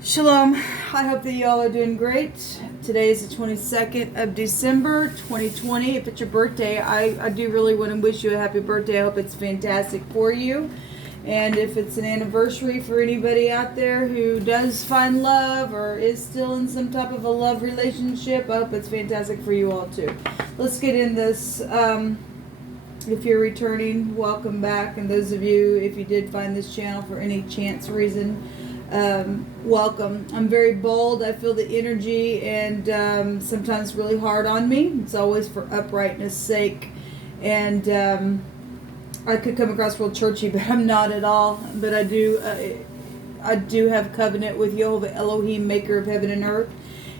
Shalom. I hope that y'all are doing great. Today is the 22nd of December, 2020. If it's your birthday, I do really want to wish you a happy birthday. I hope it's fantastic for you. And if it's an anniversary for anybody out there who does find love or is still in some type of a love relationship, I hope it's fantastic for you all too. Let's get in this. If you're returning, welcome back. And those of you, if you did find this channel for any chance reason, welcome. I'm very bold. I feel the energy and sometimes really hard on me. It's always for uprightness sake. And I could come across real churchy, but I'm not at all. But I do have covenant with Jehovah Elohim, maker of heaven and earth.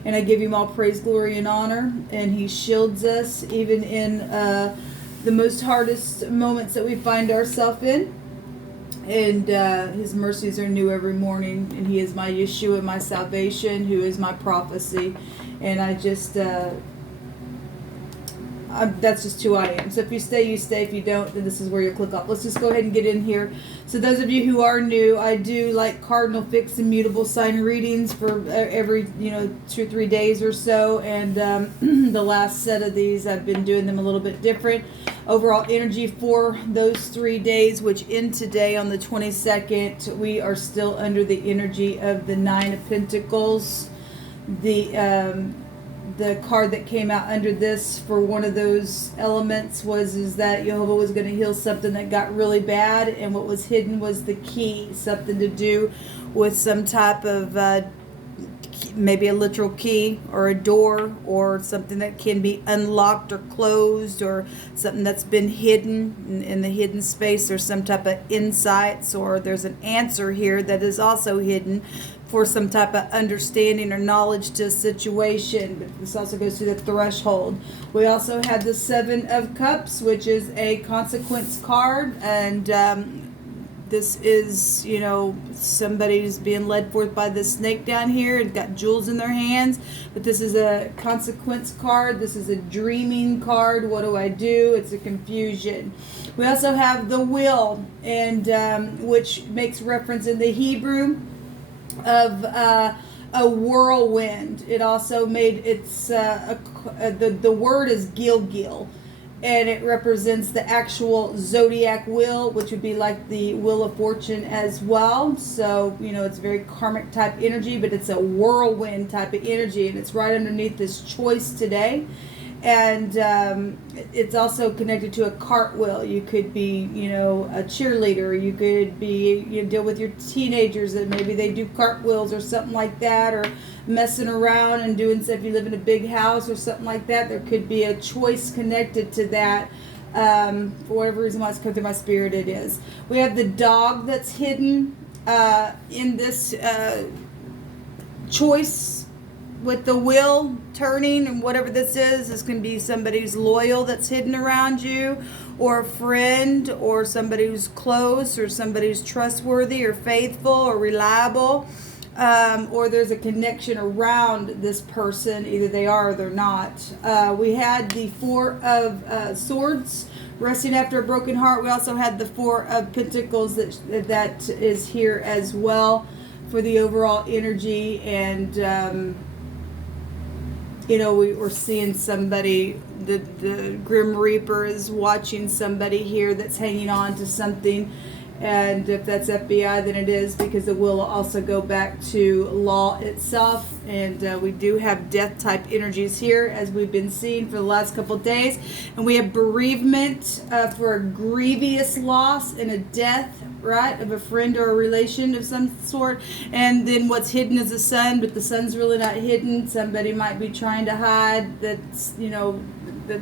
And I give him all praise, glory, and honor. And he shields us even in the most hardest moments that we find ourselves in. And his mercies are new every morning. And he is my Yeshua, my salvation, who is my prophecy. And I just, that's just who I am. So if you stay, you stay. If you don't, then this is where you'll click off. Let's just go ahead and get in here. So those of you who are new, I do like cardinal fixed and mutable sign readings for every 2 or 3 days or so. And the last set of these, I've been doing them a little bit different. Overall energy for those 3 days, which end today on the 22nd, we are still under the energy of the Nine of Pentacles. The card that came out under this for one of those elements is that Jehovah was going to heal something that got really bad, and what was hidden was the key, something to do with some type of maybe a literal key or a door or something that can be unlocked or closed, or something that's been hidden in the hidden space, or some type of insights, or there's an answer here that is also hidden for some type of understanding or knowledge to a situation. But this also goes to the threshold. We also had the Seven of Cups, which is a consequence card, and this is, somebody's being led forth by the snake down here and got jewels in their hands. But this is a consequence card. This is a dreaming card. What do I do? It's a confusion. We also have the Will, and which makes reference in the Hebrew of a whirlwind. It also made the word is Gilgil. And it represents the actual Zodiac wheel, which would be like the Wheel of Fortune as well. So, it's very karmic type energy, but it's a whirlwind type of energy. And it's right underneath this choice today. And it's also connected to a cartwheel. You could be, a cheerleader. You could be, deal with your teenagers that maybe they do cartwheels or something like that, or messing around and doing stuff. If you live in a big house or something like that, there could be a choice connected to that. For whatever reason, why it's come through my spirit, it is. We have the dog that's hidden in this choice with the wheel turning, and whatever this is. This can be somebody who's loyal that's hidden around you, or a friend, or somebody who's close, or somebody who's trustworthy or faithful or reliable, or there's a connection around this person. Either they are or they're not. We had the Four of Swords, resting after a broken heart. We also had the Four of Pentacles that is here as well for the overall energy. And we were seeing somebody, the Grim Reaper is watching somebody here that's hanging on to something. And if that's FBI, then it is, because it will also go back to law itself. And we do have death type energies here, as we've been seeing for the last couple of days. And we have bereavement for a grievous loss and a death, right, of a friend or a relation of some sort. And then what's hidden is the sun, but the sun's really not hidden. Somebody might be trying to hide that's, that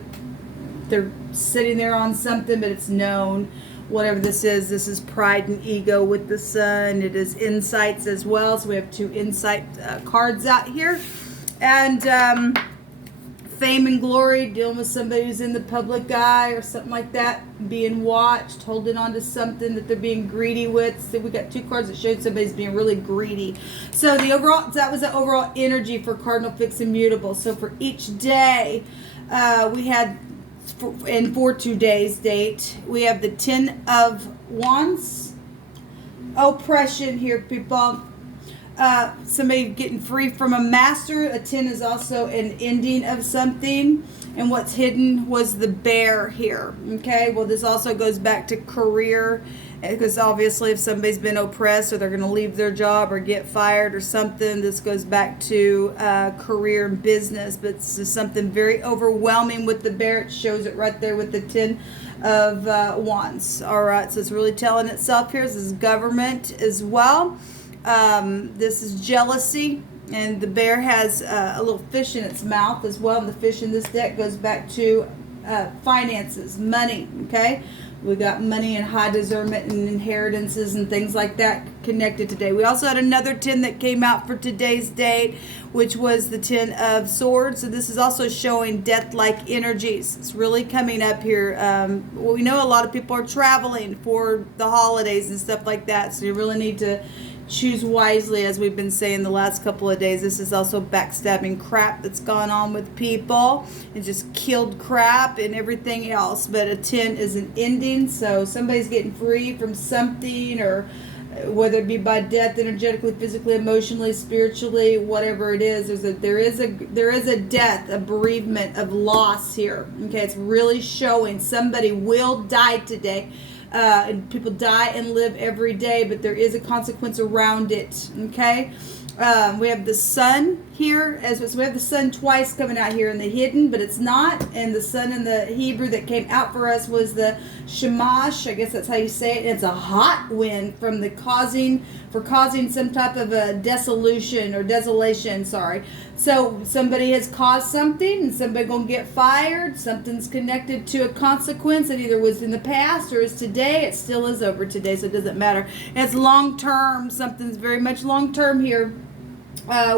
they're sitting there on something, but it's known. Whatever this is pride and ego with the sun. It is insights as well. So we have 2 insight cards out here. And fame and glory, dealing with somebody who's in the public eye or something like that, being watched, holding on to something that they're being greedy with. So we got 2 cards that showed somebody's being really greedy. So that was the overall energy for cardinal fixed and mutable. So for each day, we had, and for today's date, we have the 10 of Wands. Oppression here, people. somebody getting free from a master. A 10 is also an ending of something. And what's hidden was the bear here. Okay, well, this also goes back to career, because obviously if somebody's been oppressed or they're going to leave their job or get fired or something, this goes back to career and business. But this is something very overwhelming with the bear. It shows it right there with the 10 of wands. All right, so it's really telling itself here. This is government as well. This is jealousy. And the bear has a little fish in its mouth as well. And the fish in this deck goes back to finances, money, okay? We got money and high discernment and inheritances and things like that connected today. We also had another 10 that came out for today's date, which was the 10 of swords. So this is also showing death-like energies. It's really coming up here. Well, we know a lot of people are traveling for the holidays and stuff like that. So you really need to choose wisely, as we've been saying the last couple of days. This is also backstabbing crap that's gone on with people and just killed crap and everything else. But a 10 is an ending, so somebody's getting free from something, or whether it be by death, energetically, physically, emotionally, spiritually, whatever it is. There is a death, a bereavement of loss here. Okay, it's really showing somebody will die today. And people die and live every day, but there is a consequence around it. Okay, we have the sun here, so we have the sun twice coming out here in the hidden, but it's not. And the sun in the Hebrew that came out for us was the shamash. I guess that's how you say it. And it's a hot wind from the causing some type of a desolation. Sorry. So somebody has caused something, and somebody gonna get fired. Something's connected to a consequence that either was in the past or is today. It still is over today, so it doesn't matter. And it's long term. Something's very much long term here.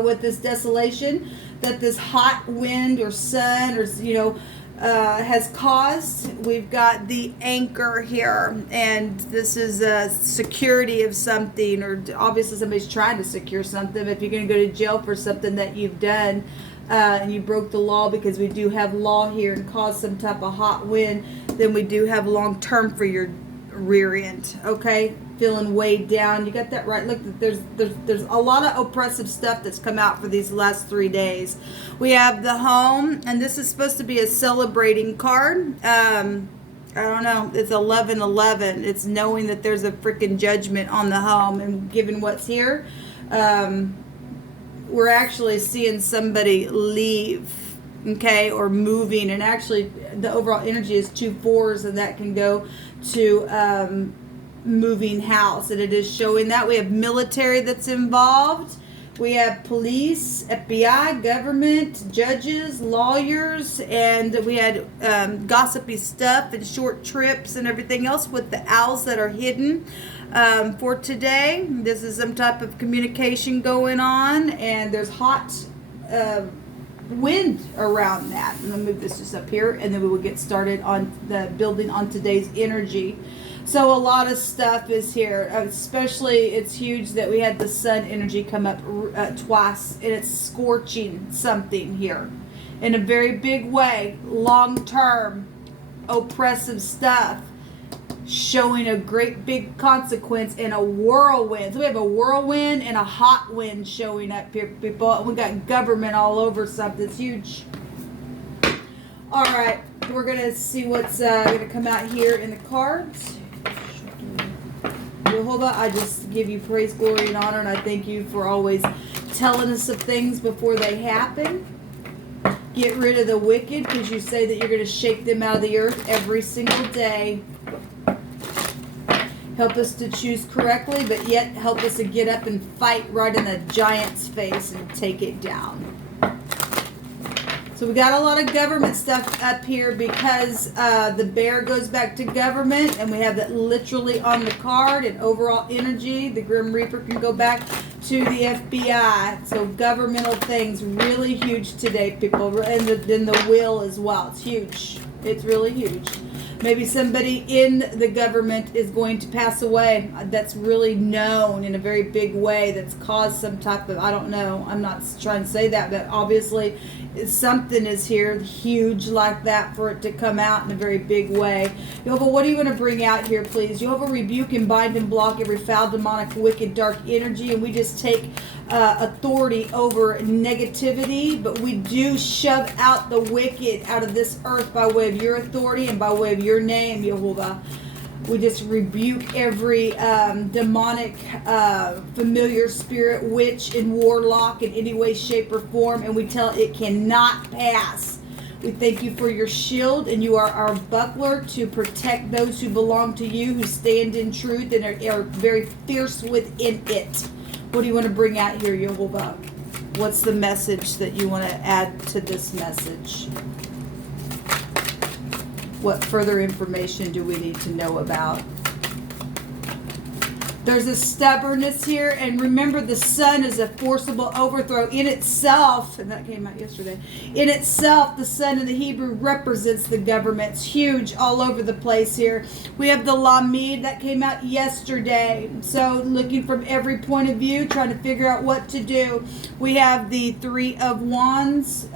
With this desolation that this hot wind or sun or has caused. We've got the anchor here, and this is a security of something, or obviously somebody's trying to secure something. If you're going to go to jail for something that you've done and you broke the law, because we do have law here, and caused some type of hot wind, then we do have long term for your rear end. Okay, feeling weighed down. You got that right. Look, there's a lot of oppressive stuff that's come out for these last 3 days. We have the home, and this is supposed to be a celebrating card. I don't know. It's 11/11. It's knowing that there's a freaking judgment on the home, and given what's here, we're actually seeing somebody leave. Okay, or moving, and actually the overall energy is 2 4s, and that can go to moving house, and it is showing that. We have military that's involved. We have police, FBI, government, judges, lawyers, and we had gossipy stuff and short trips and everything else with the owls that are hidden for today. This is some type of communication going on, and there's hot wind around that. I'm going to move this just up here, and then we will get started on the building on today's energy. So a lot of stuff is here, especially it's huge that we had the sun energy come up twice, and it's scorching something here in a very big way. Long-term oppressive stuff showing a great big consequence in a whirlwind. So we have a whirlwind and a hot wind showing up here, people. We got government all over something. It's huge. All right, we're going to see what's going to come out here in the cards. Jehovah, I just give you praise, glory, and honor, and I thank you for always telling us of things before they happen. Get rid of the wicked, because you say that you're going to shake them out of the earth every single day. Help us to choose correctly, but yet help us to get up and fight right in the giant's face and take it down. So we got a lot of government stuff up here, because the bear goes back to government, and we have that literally on the card. And overall energy, the Grim Reaper can go back to the FBI. So governmental things really huge today, people. And then the will as well. It's huge. It's really huge. Maybe somebody in the government is going to pass away that's really known in a very big way, that's caused some type of, I don't know, I'm not trying to say that, but obviously something is here huge like that for it to come out in a very big way. Jehovah, what are you going to bring out here, please? Jehovah, rebuke and bind and block every foul, demonic, wicked, dark energy, and we just take authority over negativity, but we do shove out the wicked out of this earth by way of your authority and by way of your name, Jehovah. We just rebuke every demonic, familiar spirit, witch, and warlock in any way, shape, or form, and we tell it cannot pass. We thank you for your shield, and you are our buckler to protect those who belong to you, who stand in truth and are very fierce within it. What do you want to bring out here, Jehovah? What's the message that you want to add to this message? What further information do we need to know about? There's a stubbornness here, and remember the sun is a forcible overthrow in itself, and that came out yesterday. In itself, the sun in the Hebrew represents the government. It's huge all over the place here. We have the Lamed that came out yesterday. So looking from every point of view, trying to figure out what to do. We have the Three of Wands,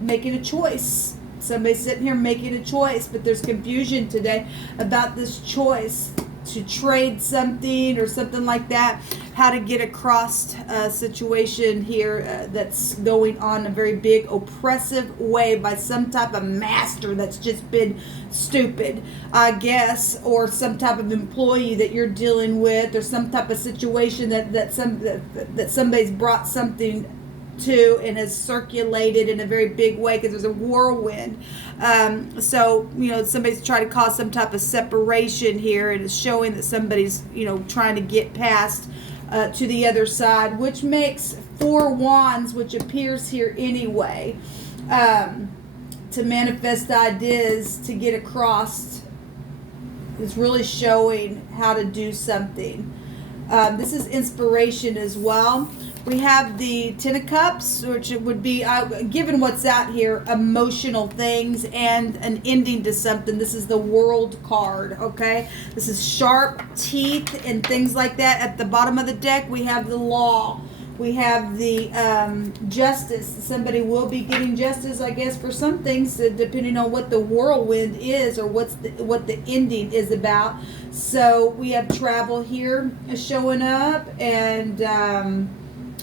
making a choice. Somebody's sitting here making a choice, but there's confusion today about this choice to trade something or something like that, how to get across a situation here that's going on in a very big oppressive way by some type of master that's just been stupid, I guess, or some type of employee that you're dealing with, or some type of situation that somebody's brought something to and has circulated in a very big way because there's a whirlwind. So, somebody's trying to cause some type of separation here, and it's showing that somebody's, trying to get past to the other side, which makes Four Wands, which appears here anyway, to manifest ideas, to get across, is really showing how to do something. This is inspiration as well. We have the Ten of Cups, which it would be, given what's out here, emotional things and an ending to something. This is the World card, okay? This is sharp teeth and things like that. At the bottom of the deck, we have the Law. We have the Justice. Somebody will be getting justice, I guess, for some things, depending on what the whirlwind is or what the ending is about. So we have Travel here showing up, and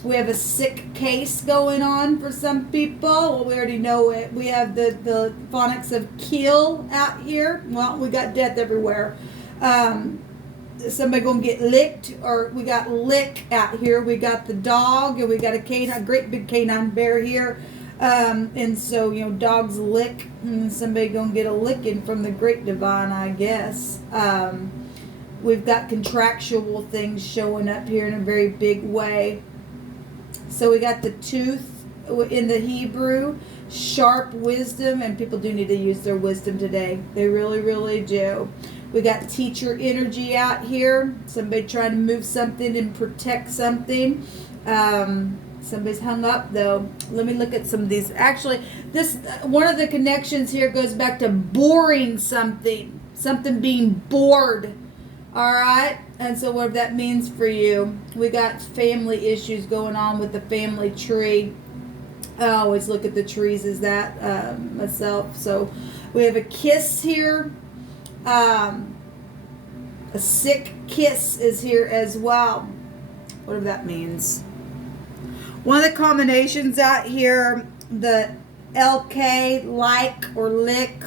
we have a sick case going on for some people. Well, we already know it. We have the phonics of kill out here. Well, we got death everywhere. Somebody gonna get licked, or we got lick out here. We got the dog, and we got a great big canine bear here. And so, dogs lick, and somebody gonna get a licking from the great divine, I guess. We've got contractual things showing up here in a very big way. So we got the tooth in the Hebrew, sharp wisdom, and people do need to use their wisdom today. They really, really do. We got teacher energy out here. Somebody trying to move something and protect something. Somebody's hung up though. Let me look at some of these. Actually, this one of the connections here goes back to boring something being bored. All right, and so what that means for you. We got family issues going on with the family tree. I always look at the trees as that myself. So we have a kiss here. A sick kiss is here as well. Whatever that means. One of the combinations out here, the LK, like or lick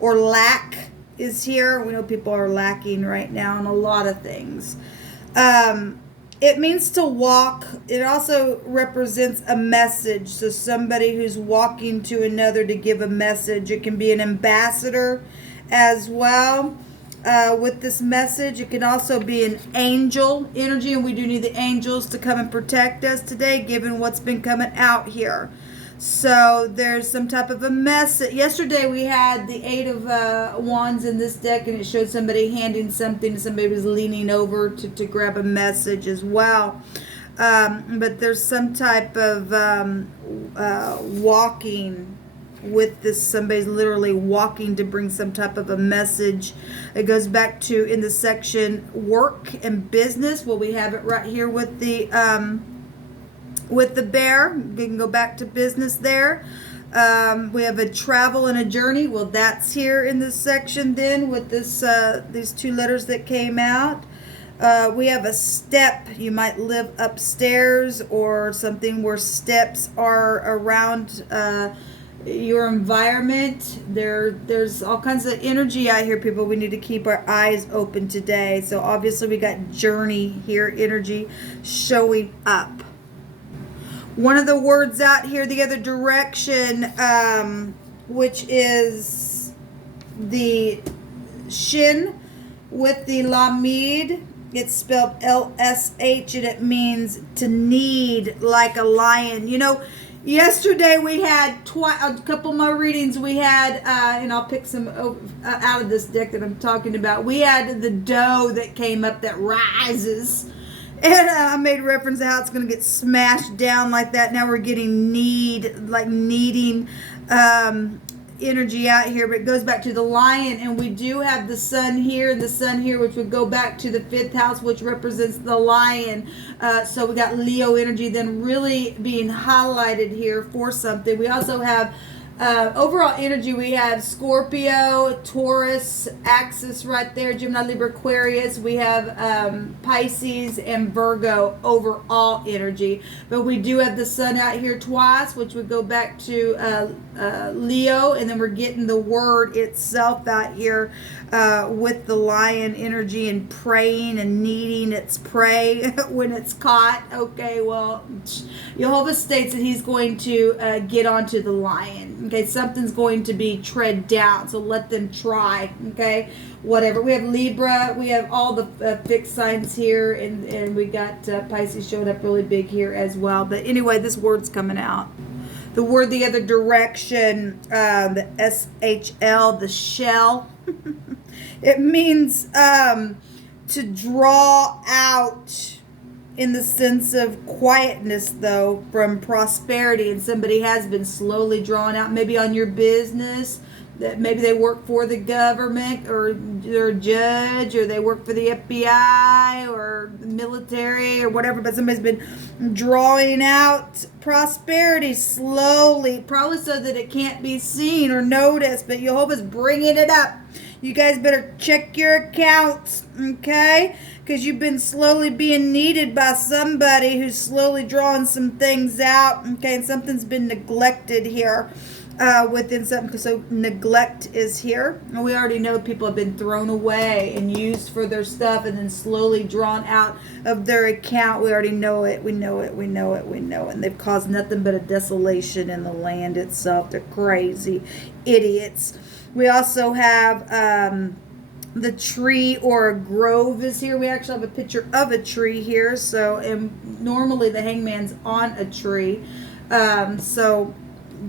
or lack, is here. We know people are lacking right now in a lot of things. It means to walk. It also represents a message. So somebody who's walking to another to give a message. It can be an ambassador as well with this message. It can also be an angel energy, and we do need the angels to come and protect us today, given what's been coming out here. So there's some type of a message. Yesterday we had the Eight of Wands in this deck, and it showed somebody handing something. Somebody was leaning over to grab a message as well. But there's some type of walking with this. Somebody's literally walking to bring some type of a message. It goes back to, in the section work and business. Well, we have it right here with the bear. We can go back to business there. We have a travel and a journey. Well, that's here in this section then with this these two letters that came out. We have a step. You might live upstairs or something where steps are around your environment. There's all kinds of energy out here, people. We need to keep our eyes open today. So obviously we got journey here, energy showing up. One of the words out here, the other direction, which is the shin with the lamid. It's spelled LSH, and it means to need, like a lion. You know, yesterday we had a couple more readings. We had, and I'll pick some out of this deck that I'm talking about. We had the doe that came up that rises. And I made reference to how it's going to get smashed down like that. Now we're getting needing energy out here. But it goes back to the lion. And we do have the sun here and the sun here, which would go back to the 5th house, which represents the lion. So we got Leo energy then really being highlighted here for something. We also have overall energy. We have Scorpio, Taurus, axis right there, Gemini, Libra, Aquarius. We have Pisces and Virgo overall energy. But we do have the sun out here twice, which would go back to Leo. And then we're getting the word itself out here with the lion energy and praying and needing its prey when it's caught. Okay, well, Jehovah states that he's going to get onto the lion. Okay, something's going to be tread down, so let them try. Okay, whatever. We have Libra, we have all the fixed signs here, and we got Pisces showing up really big here as well. But anyway, this word's coming out. The word the other direction, the SHL, the shell. It means to draw out, in the sense of quietness, though, from prosperity. And somebody has been slowly drawn out, maybe on your business, that maybe they work for the government, or they're a judge, or they work for the FBI or the military or whatever, but somebody's been drawing out prosperity slowly, probably so that it can't be seen or noticed, but Jehovah's bringing it up. You guys better check your accounts, okay? Because you've been slowly being needed by somebody who's slowly drawing some things out, okay? And something's been neglected here within something. So neglect is here. And we already know people have been thrown away and used for their stuff and then slowly drawn out of their account. We already know it. We know it. We know it. We know it. And they've caused nothing but a desolation in the land itself. They're crazy idiots. We also have the tree or a grove is here. We actually have a picture of a tree here. So, and normally the hangman's on a tree. So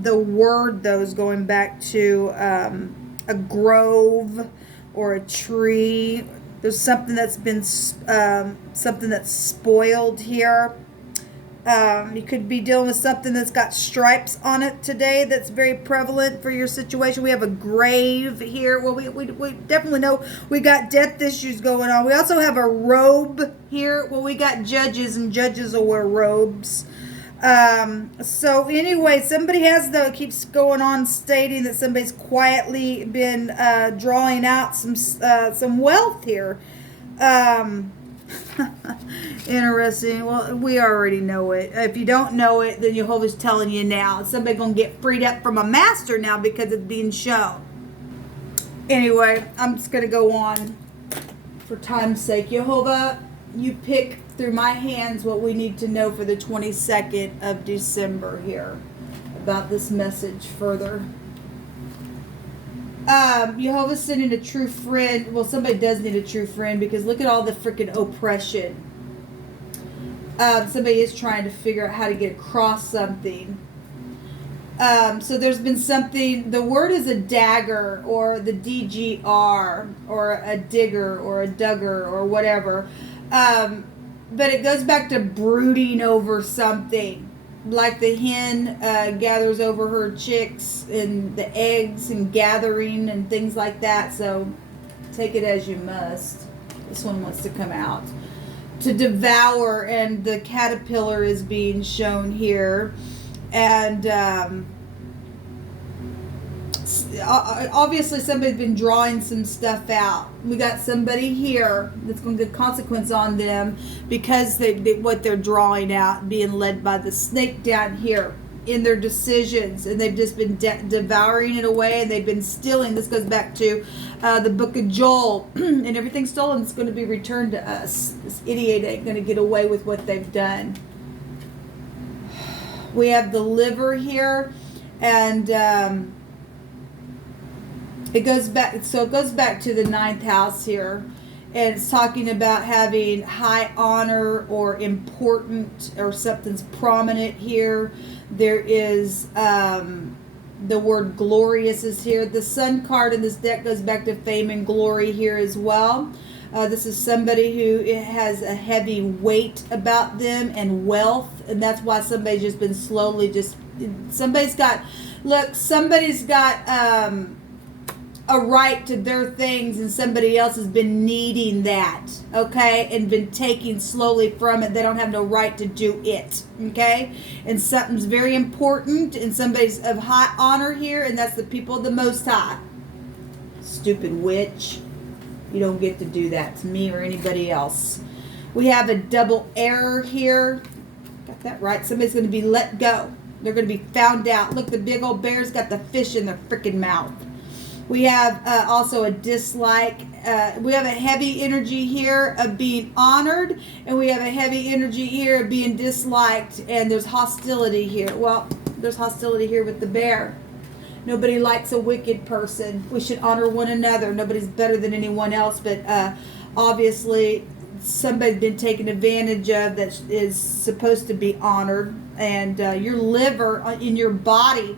the word, though, is going back to a grove or a tree. There's something that's been, something that's spoiled here. You could be dealing with something that's got stripes on it today that's very prevalent for your situation. We have a grave here. Well, we definitely know we got death issues going on. We also have a robe here. Well, we got judges, and judges will wear robes. So anyway, somebody keeps going on stating that somebody's quietly been drawing out some wealth here. Interesting. Well, we already know it. If you don't know it, then Jehovah's telling you now. Somebody's going to get freed up from a master now because it's being shown. Anyway, I'm just going to go on for time's sake. Jehovah, you pick through my hands what we need to know for the 22nd of December here about this message further. Jehovah's sending a true friend. Well, somebody does need a true friend, because look at all the freaking oppression. Somebody is trying to figure out how to get across something. So there's been something, the word is a dagger, or the DGR, or a digger, or a dugger, or whatever. But it goes back to brooding over something. like the hen gathers over her chicks and the eggs and gathering and things like that. So take it as you must. This one wants to come out. To devour, and the caterpillar is being shown here. And obviously somebody's been drawing some stuff out. We got somebody here that's going to get consequence on them because what they're drawing out, being led by the snake down here in their decisions, and they've just been devouring it away, and they've been stealing. This goes back to the book of Joel, and everything stolen is going to be returned to us. This idiot ain't going to get away with what they've done. We have the liver here, and it goes back. So it goes back to the 9th house here, and it's talking about having high honor or important, or something's prominent here. There is the word glorious is here. The sun card in this deck goes back to fame and glory here as well. This is somebody who has a heavy weight about them and wealth, and that's why somebody's just been slowly somebody's got a right to their things, and somebody else has been needing that, okay, and been taking slowly from it. They don't have no right to do it, okay, and something's very important, and somebody's of high honor here, and that's the people of the Most High. Stupid witch. You don't get to do that to me or anybody else. We have a double error here. Got that right. Somebody's going to be let go. They're going to be found out. Look, the big old bear's got the fish in their freaking mouth. We have also a dislike. We have a heavy energy here of being honored, and we have a heavy energy here of being disliked, and there's hostility here. Well, there's hostility here with the bear. Nobody likes a wicked person. We should honor one another. Nobody's better than anyone else, but obviously somebody's been taken advantage of that is supposed to be honored. And your liver in your body,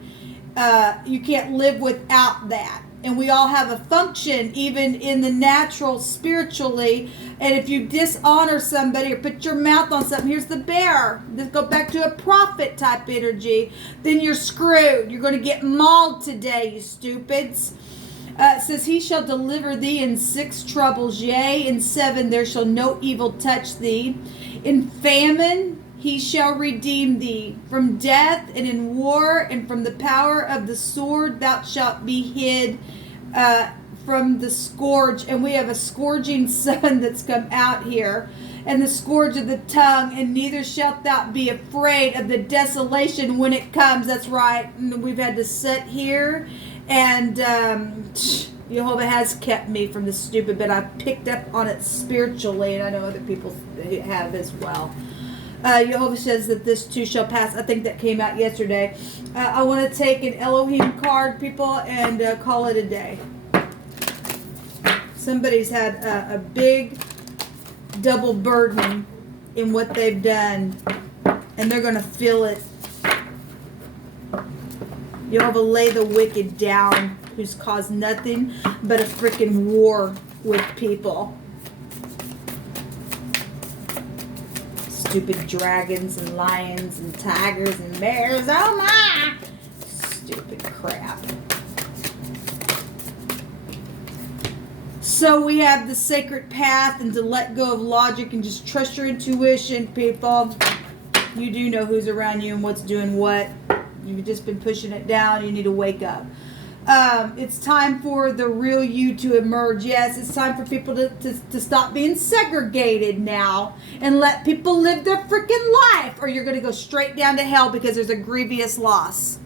you can't live without that. And we all have a function, even in the natural, spiritually. And if you dishonor somebody or put your mouth on something, here's the bear. Let's go back to a prophet type energy. Then you're screwed. You're going to get mauled today, you stupids. It says, he shall deliver thee in 6 troubles. Yea, in 7 there shall no evil touch thee. In famine he shall redeem thee. From death and in war and from the power of the sword thou shalt be hid from the scourge. And we have a scourging sun that's come out here. And the scourge of the tongue, and neither shalt thou be afraid of the desolation when it comes. That's right. And we've had to sit here, and Jehovah has kept me from the stupid, but I picked up on it spiritually, and I know other people have as well. Jehovah says that this too shall pass. I think that came out yesterday. I want to take an Elohim card, people, and call it a day. Somebody's had a big double burden in what they've done, and they're going to feel it. Jehovah, lay the wicked down who's caused nothing but a freaking war with people. Stupid dragons and lions and tigers and bears. Oh my! Stupid crap. So we have the sacred path, and to let go of logic and just trust your intuition, people. You do know who's around you and what's doing what. You've just been pushing it down. You need to wake up. It's time for the real you to emerge. Yes, it's time for people to stop being segregated now and let people live their freaking life, or you're going to go straight down to hell because there's a grievous loss.